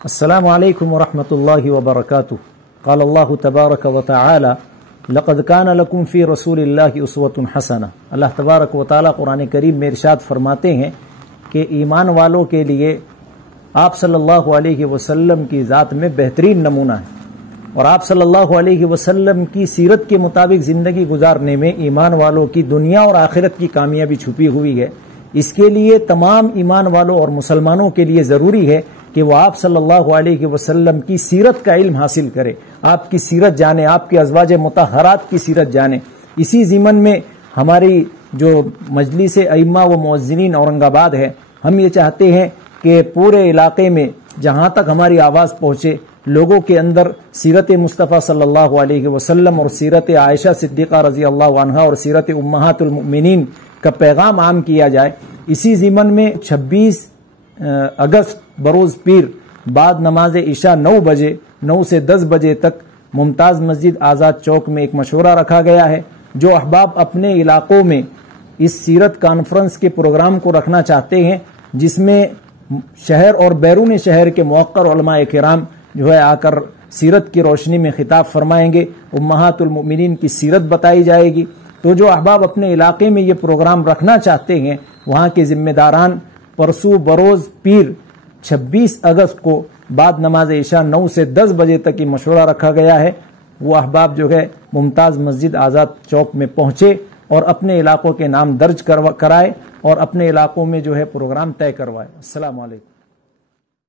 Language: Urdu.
السلام علیکم ورحمۃ اللہ وبرکاتہ۔ قال اللہ تبارک و تعالی لقد کان لکم فی رسول اللہ اسوۃ حسنہ۔ اللہ تبارک و تعالی قرآن کریم میں ارشاد فرماتے ہیں کہ ایمان والوں کے لیے آپ صلی اللہ علیہ وسلم کی ذات میں بہترین نمونہ ہے، اور آپ صلی اللہ علیہ وسلم کی سیرت کے مطابق زندگی گزارنے میں ایمان والوں کی دنیا اور آخرت کی کامیابی چھپی ہوئی ہے۔ اس کے لیے تمام ایمان والوں اور مسلمانوں کے لیے ضروری ہے کہ وہ آپ صلی اللہ علیہ وسلم کی سیرت کا علم حاصل کرے، آپ کی سیرت جانے، آپ کے ازواج مطہرات کی سیرت جانے۔ اسی ضمن میں ہماری جو مجلس ائمہ و مؤذنین اورنگ آباد ہے، ہم یہ چاہتے ہیں کہ پورے علاقے میں جہاں تک ہماری آواز پہنچے، لوگوں کے اندر سیرت مصطفیٰ صلی اللہ علیہ وسلم اور سیرت عائشہ صدیقہ رضی اللہ عنہا اور سیرت امہات المؤمنین کا پیغام عام کیا جائے۔ اسی ضمن میں 26 اگست بروز پیر بعد نماز عشاء 9 سے 10 بجے تک ممتاز مسجد آزاد چوک میں ایک مشورہ رکھا گیا ہے۔ جو احباب اپنے علاقوں میں اس سیرت کانفرنس کے پروگرام کو رکھنا چاہتے ہیں، جس میں شہر اور بیرون شہر کے موقر علماء کرام جو ہے آ کر سیرت کی روشنی میں خطاب فرمائیں گے، امہات المؤمنین کی سیرت بتائی جائے گی، تو جو احباب اپنے علاقے میں یہ پروگرام رکھنا چاہتے ہیں، وہاں کے ذمہ داران پرسوں بروز پیر 26 اگست کو بعد نماز عشاء 9 سے 10 بجے تک یہ مشورہ رکھا گیا ہے، وہ احباب جو ہے ممتاز مسجد آزاد چوک میں پہنچے اور اپنے علاقوں کے نام درج کرائے اور اپنے علاقوں میں جو ہے پروگرام طے کروائے۔ السلام علیکم۔